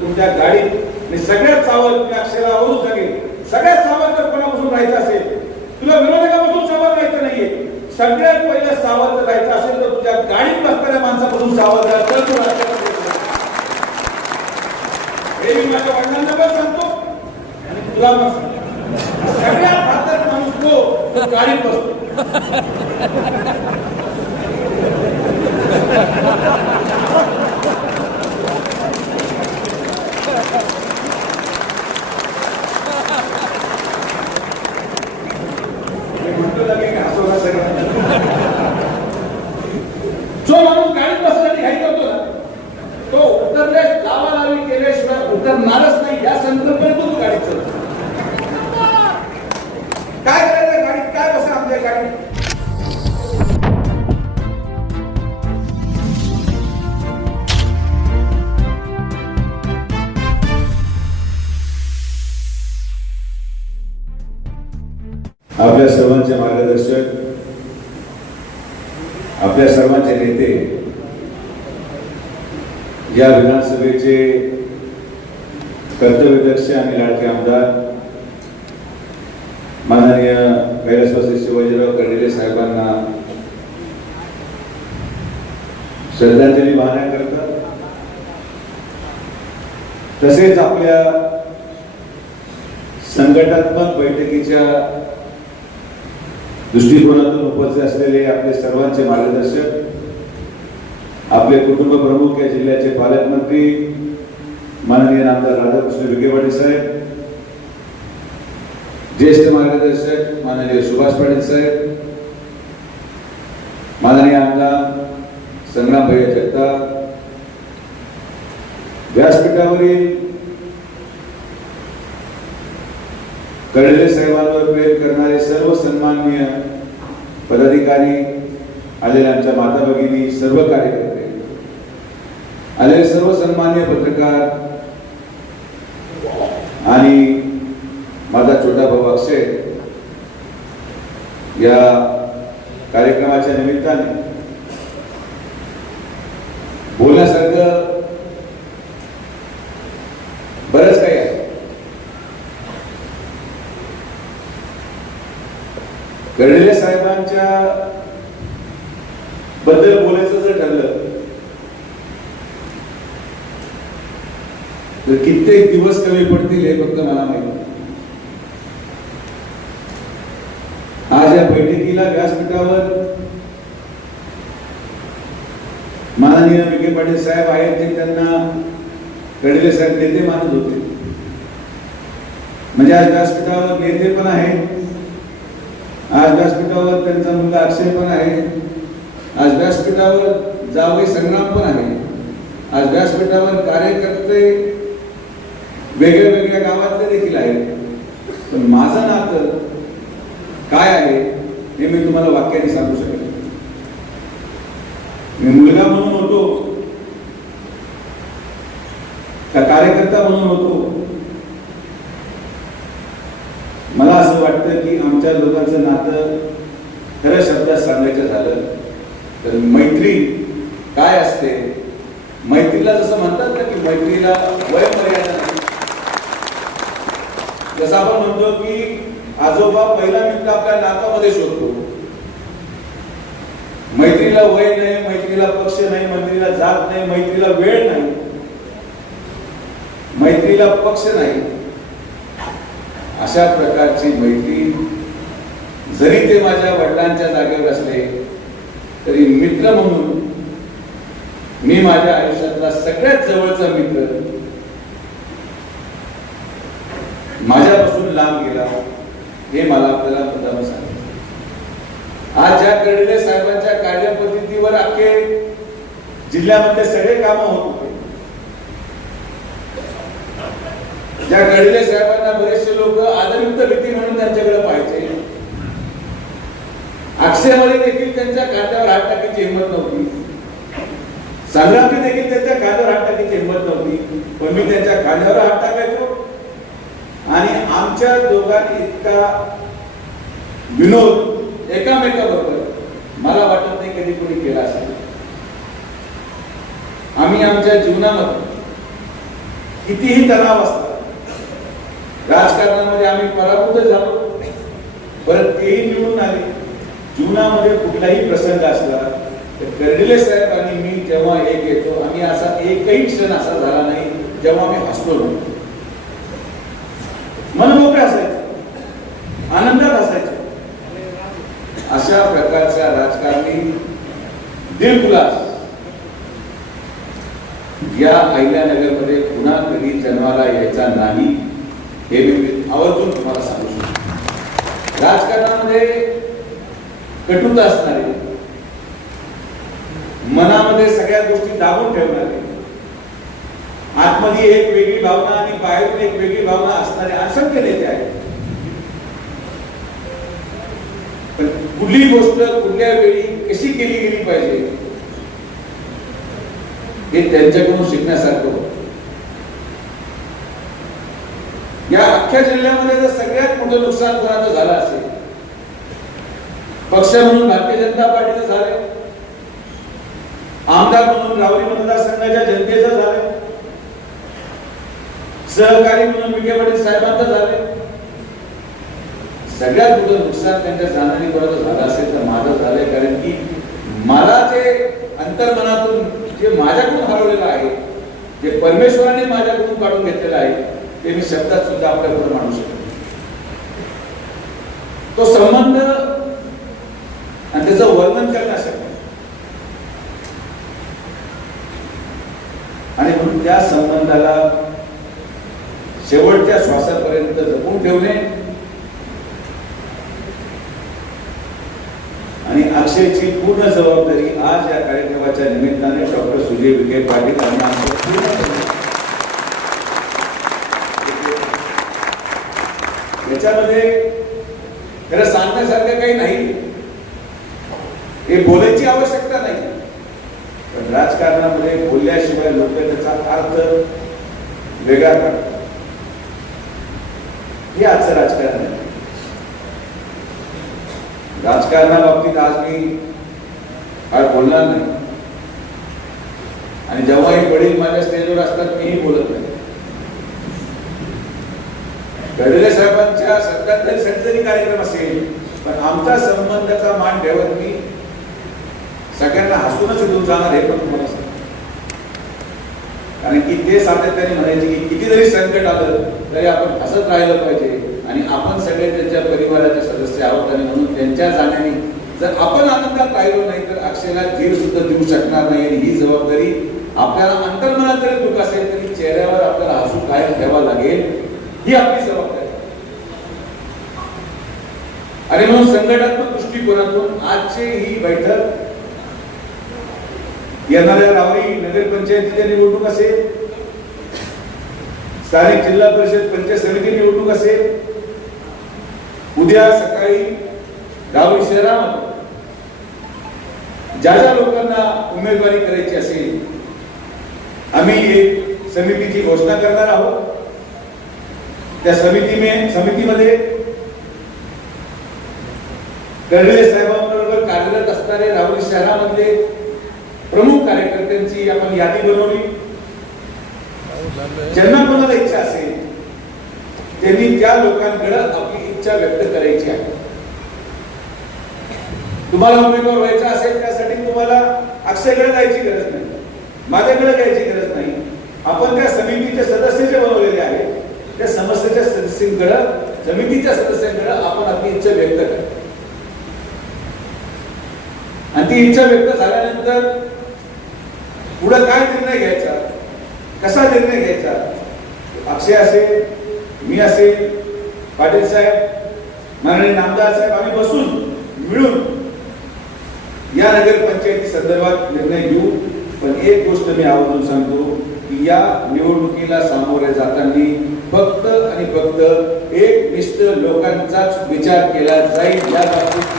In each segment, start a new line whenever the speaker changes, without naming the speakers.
तुमच्या गाडीत आणि सगळ्यात सावध मी अक्षरा आवडून सांगेन सगळ्यात सावध जर कोणापासून राहायचं असेल. तुला विरोधकापासून सावध राहायचं नाहीये. सगळ्यात पहिले सावध राहायचं असेल तर तुझ्या गाडीत बसणाऱ्या माणसापासून सावध राहा. तर हे मी माझ्या वडिलांना पण सांगतो. आणि तुला पण सांगतो. सगळ्यात हातात माणूस तो गाडीत बसतो.
तसेच आपल्या संघटनात्मक बैठकीच्या दृष्टिकोनातून उपस्थित असलेले आपले सर्वांचे मार्गदर्शक आपले कुटुंब प्रमुख या जिल्ह्याचे पालकमंत्री माननीय आमदार राधाकृष्ण विखे पाटील साहेब ज्येष्ठ मार्गदर्शक माननीय सुभाष पाटील साहेब माननीय आमदार संग्राम भैया जगताप कळले साहेबांवर प्रेम करणारे सर्व सन्माननीय पदाधिकारी आलेल्या आमच्या माता भगिनी सर्व कार्यकर्ते. आलेले सर्व सन्मान्य पत्रकार आणि माझा छोटा भाऊ अक्षय या कार्यक्रमाच्या निमित्ताने बोलण्यासारखं बरंच काही आहे कर्डिले साहेबांच्या बद्दल बोलायचं जर ठरलं तर कित्येक दिवस कमी पडतील हे फक्त मला माहिती आज या बैठकीला व्यासपीठावर माननीय विखे पाटील साहेब आहेत ते त्यांना कर्डिले साहेब नेते मानत होते. म्हणजे आज व्यासपीठावर नेते पण आहेत. आज व्यासपीठावर त्यांचा मुलगा अक्षय पण आहे. आज व्यासपीठावर जावई संग्राम पण आहे. आज व्यासपीठावर कार्यकर्ते वेगळ्या वेगळ्या गावातले देखील आहेत. पण माझं नातं काय आहे हे मी तुम्हाला वाक्याने सांगू शकेन. मी मुलगा म्हणून होतो. का कार्यकर्ता म्हणून होतो. मला असं वाटतं की आमच्या लोकांचं नातं खऱ्या शब्दात सांगायचं झालं तर मैत्री काय असते? मैत्रीला जसं म्हणतात ना की मैत्रीला वयमर्यादा नाही. जसं आपण म्हणतो की आजोबा पहिला मित्र आपल्या नातामध्ये शोधतो. मैत्रीला वय नाही मैत्रीला पक्ष नाही मैत्रीला जात नाही मैत्रीला वेळ नाही. मैत्रीला पक्ष नाही. अशा प्रकारची मैत्री जरी ते माझ्या वडिलांच्या जागेवर असले तरी मित्र म्हणून मी माझ्या आयुष्यातला सगळ्यात जवळचा मित्र माझ्यापासून लांब गेला हे मला आपल्याला मुद्दाम सांगितलं आज ज्या कर्डिले साहेबांच्या कार्यपद्धतीवर अख्खे जिल्ह्यामध्ये सगळे कामं होत. त्या गडीले साहेबांना बरेचसे लोक आदरयुक्त व्यक्ती म्हणून त्यांच्याकडे पाहायचे. अक्षयमध्ये देखील त्यांच्या खात्यावर हात टाकायची हिंमत नव्हती. संग्रामची देखील त्यांच्या खांद्यावर हात टाकायची हिंमत नव्हती. पण मी त्यांच्या खांद्यावर हात टाकायचो. आणि आमच्या दोघांनी इतका विनोद एकामेकाबरोबर मला वाटत नाही कधी कोणी केला असेल. आम्ही आमच्या जीवनामध्ये कितीही तणाव असतो राजकारणामध्ये आम्ही पराभूत झालो. परत तेही निवडून आले. जीवनामध्ये कुठलाही प्रसंग असला तर कर्डिले साहेब आणि मी जेव्हा एक येतो आम्ही असा एकही क्षण असा झाला नाही जेव्हा आम्ही हसलो नव्हतो मनमोकळे असायचे. आनंदात असायचे. अशा प्रकारच्या राजकारणी दिलखुलास. या अहिल्यानगरमध्ये पुन्हा कधी जन्माला यायचा नाही. हे मी आवर्जून तुम्हाला सांगू शकतो. राजकारणामध्ये कटुता असणारे मनामध्ये सगळ्या गोष्टी दाबून ठेवणारे आतमध्ये एक वेगळी भावना आणि बाहेरून एक वेगळी भावना असणारे असंख्य नेते आहेत. पण कुठली गोष्ट कुठल्या वेळी कशी केली गेली पाहिजे हे त्यांच्याकडून शिकण्यासारखं होतं. या अख्ख्या जिल्ह्यामध्ये जर सगळ्यात मोठं नुकसान कोणाचं झालं असेल? पक्ष म्हणून भारतीय जनता पार्टीचं झालंय आमदार म्हणून रावरी मतदारसंघाच्या जनतेचं झालंय सहकारी म्हणून विखे पाटील साहेबांचं झालंय सगळ्यात मोठं नुकसान त्यांच्या जाण्याने कोणाचं झालं असेल तर माझं झालंय कारण की मला जे अंतर्मनातून जे माझ्याकडून हरवलेलं आहे जे परमेश्वराने माझ्याकडून काढून घेतलेलं आहे ते मी शब्दात सुद्धा आपल्याबरोबर मांडू शकतो तो संबंध आणि त्याचं वर्णन करण्यासाठी आणि म्हणून त्या संबंधाला शेवटच्या श्वासापर्यंत जपून ठेवणे आणि अक्षयची पूर्ण जबाबदारी आज या कार्यक्रमाच्या निमित्ताने डॉक्टर सुजय विखे पाटील यांना आमचं पूर्ण याच्यामध्ये त्याला सांगण्यासारखं काही नाही. हे बोलायची आवश्यकता नाही. पण राजकारणामध्ये बोलल्याशिवाय लोक त्याचा अर्थ वेगळा काढतात हे आजचं राजकारण आहे. राजकारणाबाबतीत आज मी फार बोलणार नाही. आणि जेव्हा हे वडील माझ्या स्टेजवर असतात मीही बोलत नाही. गडले साहेबांच्या श्रद्धांजलीसाठी जरी कार्यक्रम असेल पण आमचा संबंधाचा मान ठेवत मी सगळ्यांना हसूनच इथून जाणार हे पण तुम्हाला सांगतो. कारण की ते सातत्याने म्हणायचे की किती जरी संकट आलं तरी आपण हसत राहिलं पाहिजे आणि आपण सगळे त्यांच्या परिवाराचे सदस्य आहोत आणि म्हणून त्यांच्या जाण्याने जर आपण आनंदात राहिलो नाही तर अक्षयला धीर सुद्धा देऊ शकणार नाही आणि ही जबाबदारी आपल्याला अंतर्मनात जरी दुःख असेल तरी चेहऱ्यावर आपल्याला हसू कायम ठेवा लागेल. ही आपली जबाबदारी आणि म्हणून संघटनात्मक दृष्टिकोनातून आजची ही बैठक येणाऱ्या रावळी नगरपंचायतीच्या निवडणूक असेल स्थानिक जिल्हा परिषद पंचायत समिती निवडणूक असेल उद्या सकाळी रावळी शहरामध्ये ज्या ज्या लोकांना उमेदवारी करायची असेल आम्ही एक समितीची घोषणा करणार आहोत. त्या समिती समितीने समितीमध्ये कर्डिले साहेबांबरोबर कार्यरत असणारे राहुरी शहरामधले प्रमुख कार्यकर्त्यांची आपण यादी बनवली. ज्यांना कोणाला इच्छा असेल त्यांनी त्या लोकांकडे आपली इच्छा व्यक्त करायची आहे. तुम्हाला उमेदवार व्हायचा असेल त्यासाठी तुम्हाला अक्षयकडे जायची गरज नाही. माझ्याकडे जायची गरज नाही. आपण त्या समितीचे सदस्य जे बनवलेले आहेत त्या समस्येच्या सदस्यांकडं समितीच्या सदस्यांकडे आपण आपली इच्छा व्यक्त करा आणि ती इच्छा व्यक्त झाल्यानंतर पुढे काय निर्णय घ्यायचा? कसा निर्णय घ्यायचा? अक्षय असेल मी असेल पाटील साहेब माननीय नामदार साहेब आम्ही बसून मिळून या नगरपंचायती संदर्भात निर्णय घेऊ. पण एक गोष्ट मी आवर्जून सांगतो की या निवडणुकीला सामोरे जाताना फक्त आणि फक्त एक निष्ठ लोकांचाच विचार केला जाईल या बाबतीत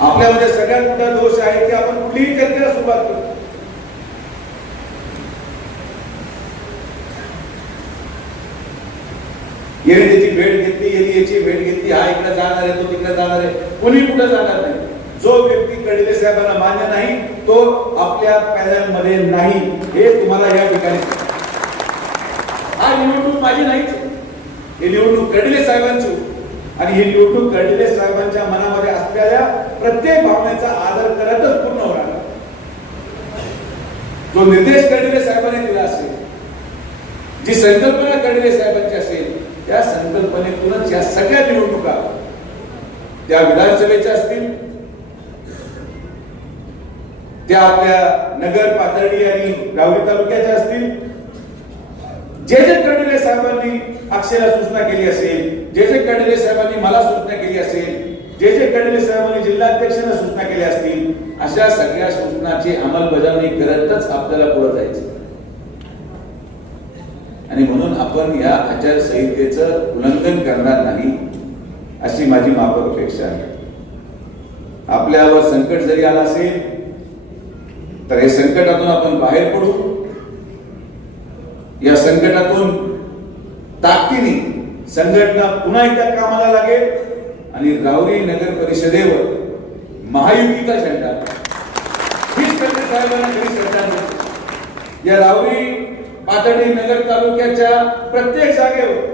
आपल्यामध्ये सगळ्यात मोठा दोष आहे की आपण कुठलीही चर्चेला सुरुवात करतो याने त्याची भेट घेतली याने याची भेट घेतली हा इकडे जाणार आहे तो तिकडे जाणार आहे. कोणी कुठे जाणार नाही. जो व्यक्ती साहेबांना मान्य नाही तो आपल्या पॅनलमध्ये नाही. हे तुम्हाला या ठिकाणी हा निवडणूक माझी नाहीच. ही निवडणूक कर्डिले साहेबांची. आणि ही निवडणूक कर्डिले साहेबांच्या मनामध्ये असलेल्या प्रत्येक भावनेचा आदर करतच पूर्ण होणार जो निर्देश कर्डिले साहेबांनी दिला असेल जी संकल्पना कर्डिले साहेबांची असेल त्या संकल्पनेतूनच या सगळ्या निवडणुका त्या विधानसभेच्या असतील त्या आपल्या नगर पातळी आणि रावरी तालुक्याच्या असतील जे जे कर्डिले साहेबांनी अक्षयला सूचना केली असेल जे जे कर्डिले साहेबांनी मला सूचना केली असेल जे जे कडले साहेबांनी जिल्हाध्यक्षांना सूचना केल्या असतील अशा सगळ्या सूचनाची अंमलबजावणी करतच आपल्याला पुढे जायचं. आणि म्हणून आपण या आचारसंहितेचं उल्लंघन करणार नाही अशी माझी माफक अपेक्षा आहे. आपल्यावर संकट जरी आला असेल तर हे संकटातून आपण बाहेर पडू. या संकटातून ताकदीने संघटना पुन्हा एकदा कामाला लागेल आणि राहुरी नगर परिषदेवर महायुतीचा झेंडा. हीच कर्वे साहेबांना घरी श्रद्धांजली या राहुरी पाथर्डी नगर तालुक्याच्या प्रत्येक जागेवर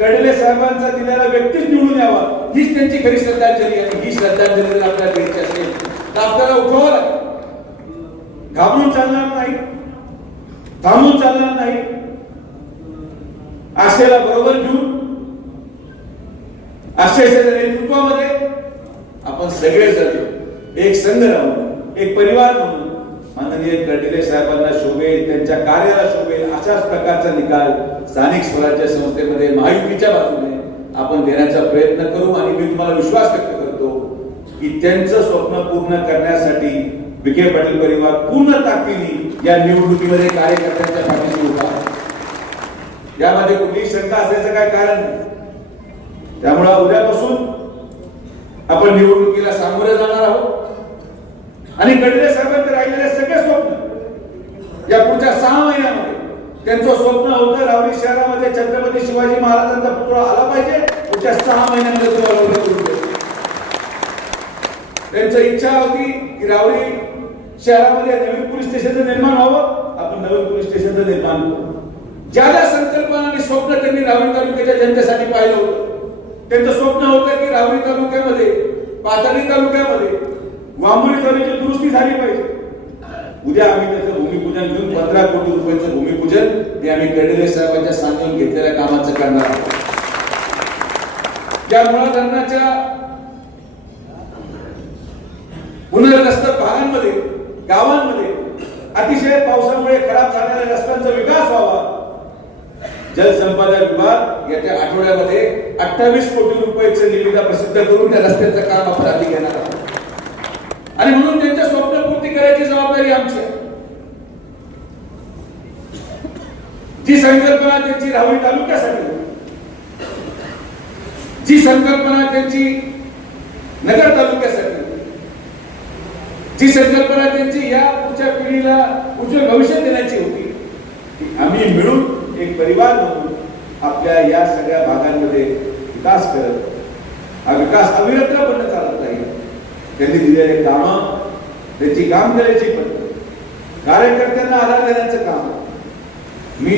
कडले साहेबांचा दिलेला व्यक्तीच निवडून यावा हीच त्यांची खरी श्रद्धांजली आणि ही श्रद्धांजली जर आपल्याला घ्यायची असेल तर आपल्याला उठवावं लागेल. घाबरून चालणार नाही. थांबून चालणार नाही. आशेला बरोबर घेऊन आशेच्या नेतृत्वामध्ये आपण सगळे जण एक संघ राहून एक परिवार म्हणून माननीय कटिले साहेबांना शोभेल त्यांच्या कार्याला शोभेल अशाच प्रकारचा निकाल स्थानिक स्वराज्य संस्थेमध्ये महायुतीच्या बाजूने आपण देण्याचा प्रयत्न करू. आणि मी तुम्हाला विश्वास व्यक्त करतो की त्यांचं स्वप्न पूर्ण करण्यासाठी विखे पाटील परिवार पूर्ण ताकदीने या निवडणुकीमध्ये कार्यकर्त्यांच्या पाठीशी उभा यामध्ये कुठलीही शंका असल्याचं काय कारण नाही. त्यामुळे उद्यापासून आपण निवडणुकीला सामोरे जाणार आहोत. आणि गडले साहेबांचे राहिलेले सगळे स्वप्न या पुढच्या सहा महिन्यामध्ये त्यांचं स्वप्न होतं रावली शहरामध्ये छत्रपती शिवाजी महाराजांचा पुतळा आला पाहिजे. पुढच्या सहा महिन्यामध्ये त्यांची इच्छा होती की रावली शहरामध्ये नवीन पोलीस स्टेशनचं निर्माण व्हावं आपण नवीन पोलीस स्टेशनचं निर्माण करू. ज्या ज्या संकल्पना आणि स्वप्न त्यांनी रावरी तालुक्याच्या जनतेसाठी पाहिलं होतं त्यांचं स्वप्न होतं की रावरी तालुक्यामध्ये पाथर्डी तालुक्यामध्ये वांबोळी तालुक्याची दुरुस्ती झाली पाहिजे. उद्या आम्ही त्याचं भूमिपूजन घेऊन पंधरा कोटी रुपयांचं भूमिपूजन ते आम्ही कर्डिले साहेबांच्या सांगून घेतलेल्या कामाचं करणार आहोत. त्या मुळा धरणाच्या पुनर्ग्रस्त भागांमध्ये गावांमध्ये अतिशय पावसामुळे खराब झालेल्या रस्त्यांचा विकास व्हावा. जलसंपदा विभाग याच्या आठवड्यामध्ये अठ्ठावीस कोटी रुपयाचं निविदा प्रसिद्ध करून त्या रस्त्याचं काम आपण हाती घेणार आहोत. आणि म्हणून त्यांच्या स्वप्नपूर्ती करायची जबाबदारी आमची आहे. जी संकल्पना त्यांची राहुरी तालुक्यासाठी जी संकल्पना त्यांची नगर तालुक्यासाठी जी संकल्पना त्यांची या पुढच्या पिढीला उज्ज्वल भविष्य देण्याची होती. आम्ही मिळून एक परिवार म्हणून आपल्या या सगळ्या भागांमध्ये विकास करत हा विकास अविरत्रपणे चालत राहील त्यांनी दिलेले काम त्यांची काम करायची पद्धत कार्यकर्त्यांना आधार देण्याचं काम. मी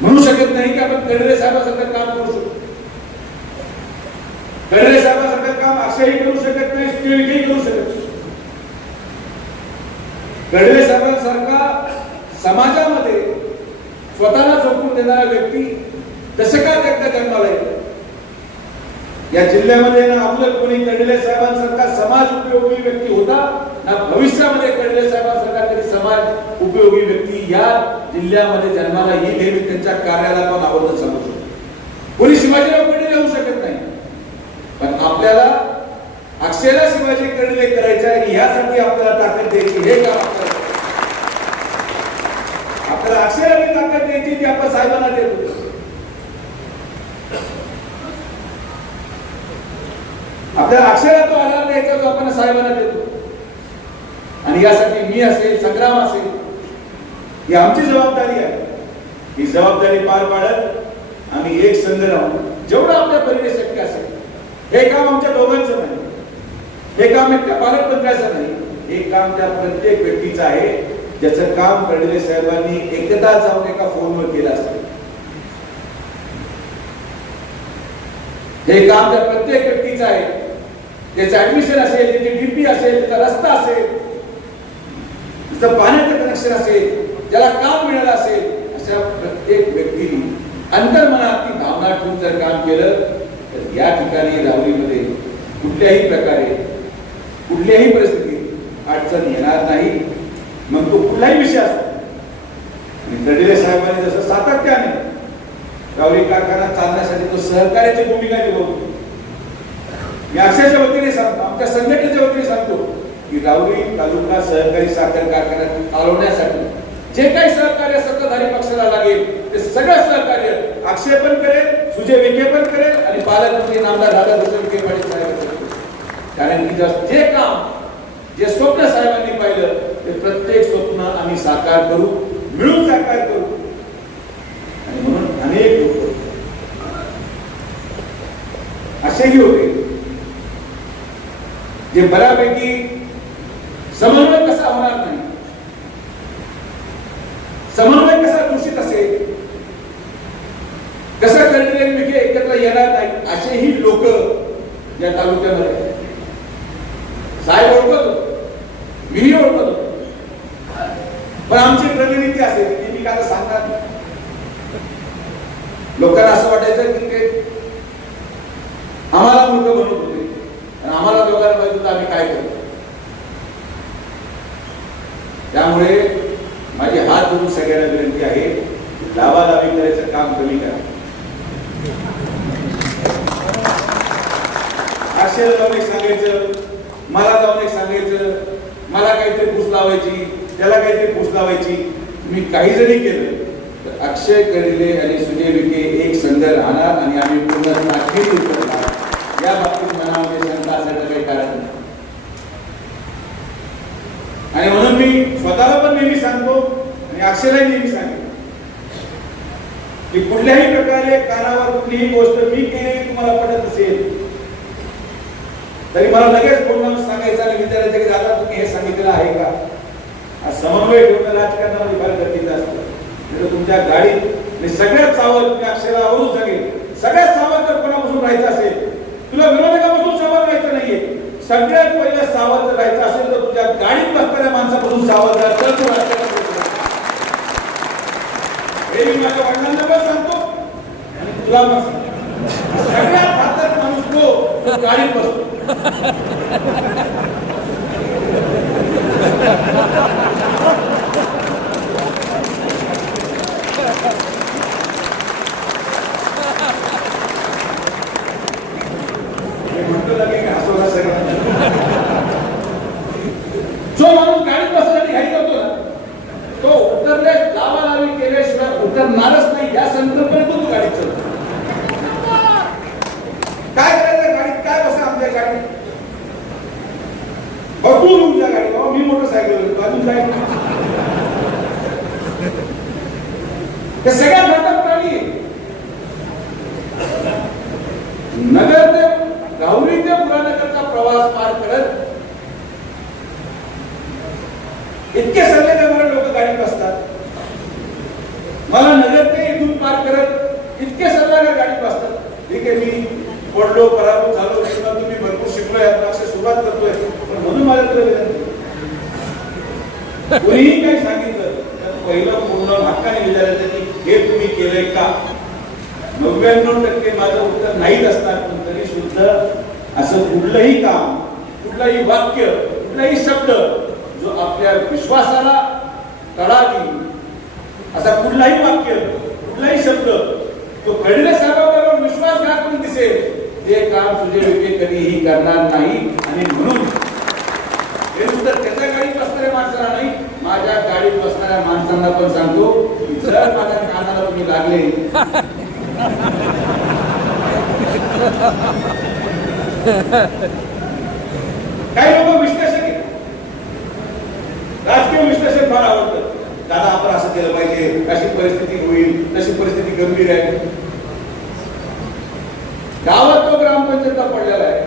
म्हणू शकत नाही की आपण कर्डले साहेबासारखं काम करू शकतो. कर्डले साहेबासारखं काम असंही करू शकत नाही सुयोगही करू शकत नाही. कर्डले साहेबांसारखा समाजामध्ये स्वतःला झोपून देणारा व्यक्ती कसं काय व्यक्त जन्माला येतो या जिल्ह्यामध्ये ना आपलं कोणी कडले साहेबांसारखा समाज उपयोगी व्यक्ती होता ना भविष्यामध्ये कडले साहेबांसारखा तरी समाज उपयोगी व्यक्ती या जिल्ह्यामध्ये जन्माला येईल हे मी त्यांच्या कार्याला पण आवडत सांगू शकतो. कोणी शिवाजीराव कर्डिले होऊ शकत नाही. पण आपल्याला अक्षयला शिवाजी कर्डिले करायचं आहे आणि यासाठी आपल्याला ताकद द्यायची हे काम आपल्याला आपल्याला अक्षयला ताकद द्यायची ती आपण साहेबांना देतो आपल्याला अक्षराला तो आधार द्यायचा जो आपण साहेबांना देतो आणि यासाठी मी असेल संग्राम असेल ही आमची जबाबदारी आहे. ही जबाबदारी पार पाडत आम्ही एक संघ राहून जेवढं आपल्या परीने शक्य असेल. हे काम आमच्या दोघांचं नाही. हे काम एकट्या पालकमंत्र्याचं नाही. हे काम त्या प्रत्येक व्यक्तीचं आहे. ज्याचं काम कर्डिले साहेबांनी एकदा जाऊन एका फोनवर केलं असेल हे काम त्या प्रत्येक व्यक्तीचं आहे. त्याचं ऍडमिशन असेल त्याची डीपी असेल त्याचा रस्ता असेल त्याचं पाण्याचं कनेक्शन असेल ज्याला काम मिळालं असेल अशा प्रत्येक व्यक्तीने अंतर्मनात ती भावना ठेवून जर काम केलं तर या ठिकाणी राहुरीमध्ये कुठल्याही प्रकारे कुठल्याही परिस्थितीत अडचण येणार नाही. मग तो कुठलाही विषय असतो दडिले साहेबांनी जसं सातत्याने गावरी कारखाना चालण्यासाठी तो सहकार्याची भूमिका निभावतो मी अशाच्या वतीने सांगतो आमच्या संघटनेच्या वतीने सांगतो की राऊरी तालुका सहकारी साखर कारखाना चालवण्यासाठी जे काही सहकार्य सत्ताधारी पक्षाला लागेल ते सगळं सहकार्य अक्षय पण करेल सुजय विखे पण करेल आणि पालकमंत्री नामदार राधाकृष्ण विखे पाटील साहेब. कारण की जे काम जे स्वप्न साहेबांनी पाहिलं ते प्रत्येक स्वप्न आम्ही साकार करू मिळून साकार करू. आणि म्हणून अनेक लोक असेही होते. जे बऱ्यापैकी समन्वय कसा होणार नाही समन्वय कसा दूषित असेल कसं करणे विखे एकत्र येणार नाही असेही लोक या तालुक्यामध्ये आहेत. साहेब ओळखतो मीही ओळखतो पण आमची रणनीती असेल ती मी काय सांगणार लोकांना असं वाटायचं की ते आम्हाला मुलगा बनवत होते. आणि आम्हाला दोघांना माहीत होतं आम्ही काय करतो. त्यामुळे माझी हात धरून सगळ्यांना विनंती आहे लावालावी करायचं काम कमी करा. आशेला जाऊन एक सांगायचं मला जाऊन एक सांगायचं मला काहीतरी घुस लावायची. त्याला काहीतरी फूस लावायची. मी काही जरी केलं तर अक्षय करिले आणि सुजय विखे एक संघ राहणार आणि आम्ही पूर्ण अखेर उतरणार या बाबतीत मनामध्ये शंका असायला काही कारण नाही. आणि म्हणून मी स्वतःला पण नेहमी सांगतो आणि अक्षयलाही नेहमी सांगतो की कुठल्याही प्रकारे कानावर कुठलीही गोष्ट मी केली तुम्हाला पडत असेल तरी मला लगेच फोन लावून सांगायचं आणि विचारायचं की दादा तुम्ही हे सांगितलं आहे का? हा समन्वय ठेवणं राजकारणामध्ये फार गरजेचं असतं. नाही तुमच्या गाडीत मी सगळ्यात सावध मी अक्षयला आवडून सांगेन सगळ्यात सावध जर कोणापासून राहायचं असेल तुला विरोधकापासून सावध राहायचं नाहीये. सगळ्यात पहिलं सावध राहायचं असेल तर तुझ्या गाडीत बसणाऱ्या माणसापासून सावध राहा तू राजकारणात हे मी माझ्या वडिलांना पण सांगतो आणि तुला पण सांगतो. सगळ्यात हातात माणूस तो गाडीत बसतो मी म्हणतो ना की हसवला सगळं जो माणूस गाडीत बसण्यासाठी घाई करतो ना तो उतरले लावालावी केल्याशिवाय उतरणारच नाही या संकल्पनेतून तू गाडीत चालतो काय करायचं गाडीत काय बसा आमच्या गाडीत अहो, तू तुमच्या गाडीत अहो, मी मोटरसायकल अजून काय हे सगळ्या घटक प्राणी आहे. नगर ते गावरी ते पुरानगरचा प्रवास पार करत इतके सगळे जणांना लोक गाडीत बसतात मला नगर ते इथून पार करत इतके सल्लागार गाडीत बसतात ठीक आहे मी पडलो पराभूत झालो किंवा तुम्ही भरपूर शिकलो यात अशी सुरुवात करतोय पण म्हणून माझ्याकडे विनंती कुणीही काही सांगितलं तर पहिलं पूर्ण हक्काने विचारायचं की हे तुम्ही केलंय का नव्याण्णव टक्के माझं उत्तर नाहीच असणार पण तरी सुद्धा असं कुठलंही काम कुठलंही वाक्य कुठलाही शब्द जो आपल्या विश्वासाला तडा देईल असा कुठलाही वाक्य कुठलाही शब्द तो घडले साहेबांबरोबर विश्वासघात पण दिसेल? ते काम सुजय विखे कधीही करणार नाही. आणि म्हणून हे सुद्धा त्याच्या गाडीत बसणाऱ्या माणसाला नाही माझ्या गाडीत बसणाऱ्या माणसांना पण सांगतो जर माझ्या कानाला तुम्ही लागले. काही लोक राजकीय विश्लेषण फार आवडतं. दादा आपण असं केलं पाहिजे. अशी परिस्थिती होईल. तशी परिस्थिती गंभीर आहे. गावात तो ग्रामपंचायत पडलेला आहे?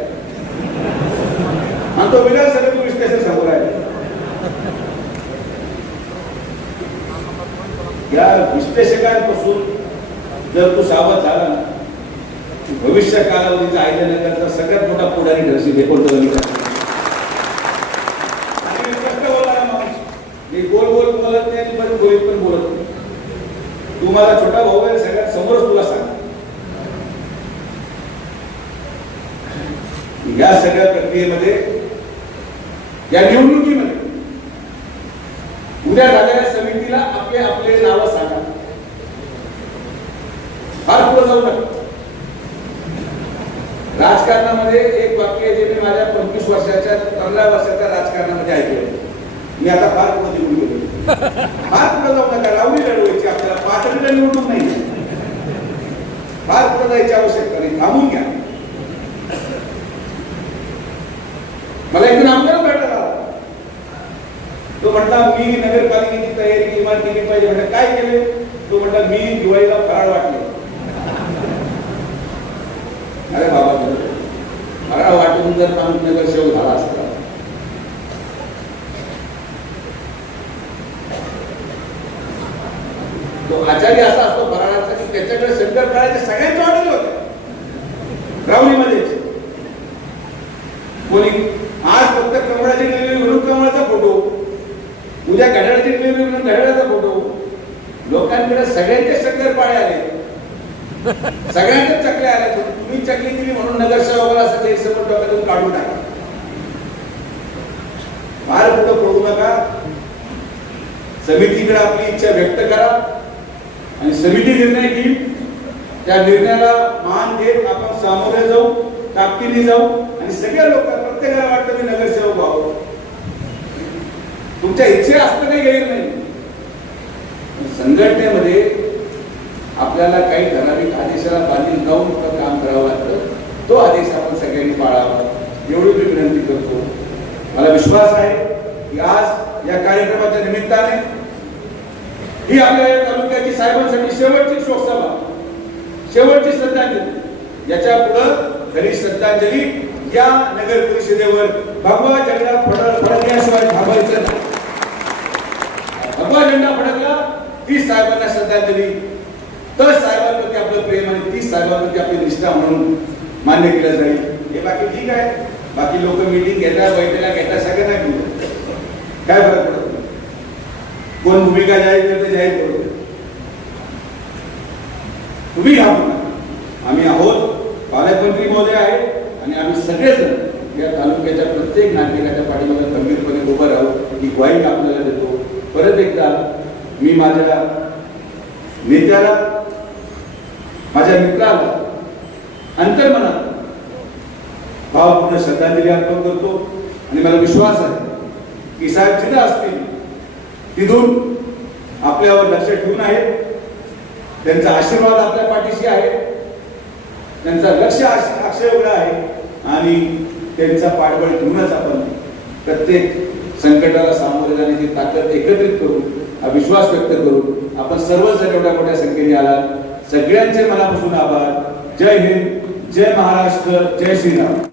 आणि तो विधानसभेत विश्लेषण समोर आहे.
या विश्लेषकांपासून जर तू सावध झाला ना भविष्य कालावधीचा आयल्यानंतर सगळ्यात मोठा पुढारी ठरशील हे कोणतं आणि पण बोलत नाही. तू माझा छोटा भाऊ आहे सगळ्यात समोरच तुला सांग. या सगळ्या प्रक्रियेमध्ये या निवडणुकीमध्ये उद्या झालेल्या समितीला आपले आपले नाव सांगा. फार पुढे जाऊ नका. राजकारणामध्ये एक वाक्य आहे जे मी माझ्या पंचवीस वर्षाच्या पंधरा वर्षाच्या राजकारणामध्ये ऐकलं. मी आता फार पुढे निवडून फार पुढे जाऊ नका लावणी लढवायची आपल्याला पातळीला निवडून नाही फार पुढे जायची आवश्यकता नाही थांबून घ्या. मला एकूण आमदार भेटला तो म्हटला मी नगरपालिकेची तयारी निर्माण केली पाहिजे. म्हणजे काय केले? तो म्हटला मी दिवाळीला फराळ वाटले. अरे बाबा फराळ वाटून जर माणूस नगरसेवक झाला असता तो आचार्य असा असतो फराळाचा की त्याच्याकडे शंकर फराळाच्या सगळ्यांचे ऑर्डर होते. राहुरीमध्येच कोणी आज फक्त कमळाची डिलिव्हरी म्हणून कमळाचा फोटो उद्या घड्याळाची डिलिव्हरी म्हणून घड्याळाचा फोटो लोकांकडे सगळ्यांचे शंकरपाळे आले. सगळ्यांचे चकल्या आले. तुम्ही चकली दिली म्हणून नगरसेवकाला असं गैरसमज डोक्यातून काढून टाका फार कुठं पडू नका. समितीकडे आपली इच्छा व्यक्त करा. आणि समिती निर्णय घेईल. त्या निर्णयाला मान देत आपण सामोरे जाऊ ताकदीने जाऊ आणि सगळ्या लोकांना प्रत्येकाला वाटतं की नगरसेवक व्हावं. तुमच्या इच्छे असतं काही गैर नाही संघटनेमध्ये आपल्याला काही ठराविक आदेशाला बांधील जाऊन काम करावं लागतं. तो आदेश आपण सगळ्यांनी पाळावा. एवढी मी विनंती करतो. मला विश्वास आहे की आज या कार्यक्रमाच्या निमित्ताने ही आपल्या या तालुक्याची साहेबांसाठी शेवटची शोकसभा शेवटची श्रद्धांजली. याच्या पुढं खरी श्रद्धांजली या नगर परिषदेवर भगवा झेंडा फडक फडकल्याशिवाय थांबायचं नाही. भगवा झेंडा फडकला ती साहेबांना श्रद्धांजली. तर साहेबांप्रती आपलं प्रेम आणि ती साहेबांप्रती आपली निष्ठा म्हणून मान्य केलं जाईल. हे बाकी ठीक आहे. बाकी लोक मिटिंग घेतात बैठका घेतात सगळ्यांना नाही काय फरक पडत? कोण भूमिका जाहीर करते जाहीर करतो. तुम्ही घ्या आम्ही आहोत पालकमंत्री महोदय आहेत आणि आम्ही सगळेजण या तालुक्याच्या प्रत्येक नागरिकाच्या पाठीमागे गंभीरपणे उभं राहू ही ग्वाही आपल्याला देतो. परत एकदा मी माझ्या नेत्याला माझ्या मित्राला अंतर्मनात भावपूर्ण श्रद्धांजली अर्पण करतो. आणि मला विश्वास आहे की साहेब जिथं असतील तिथून आपल्यावर लक्ष ठेवून आहेत. त्यांचा आशीर्वाद आपल्या पाठीशी आहे. त्यांचा लक्ष अक्षय एवढा आहे. आणि त्यांचा पाठबळ घेऊनच आपण प्रत्येक संकटाला सामोरे जाण्याची ताकद एकत्रित करू हा विश्वास व्यक्त करू आपण सर्वजण एवढ्या मोठ्या संख्येने आलात. सगळ्यांचे मनापासून आभार. जय हिंद जय महाराष्ट्र जय श्रीराम.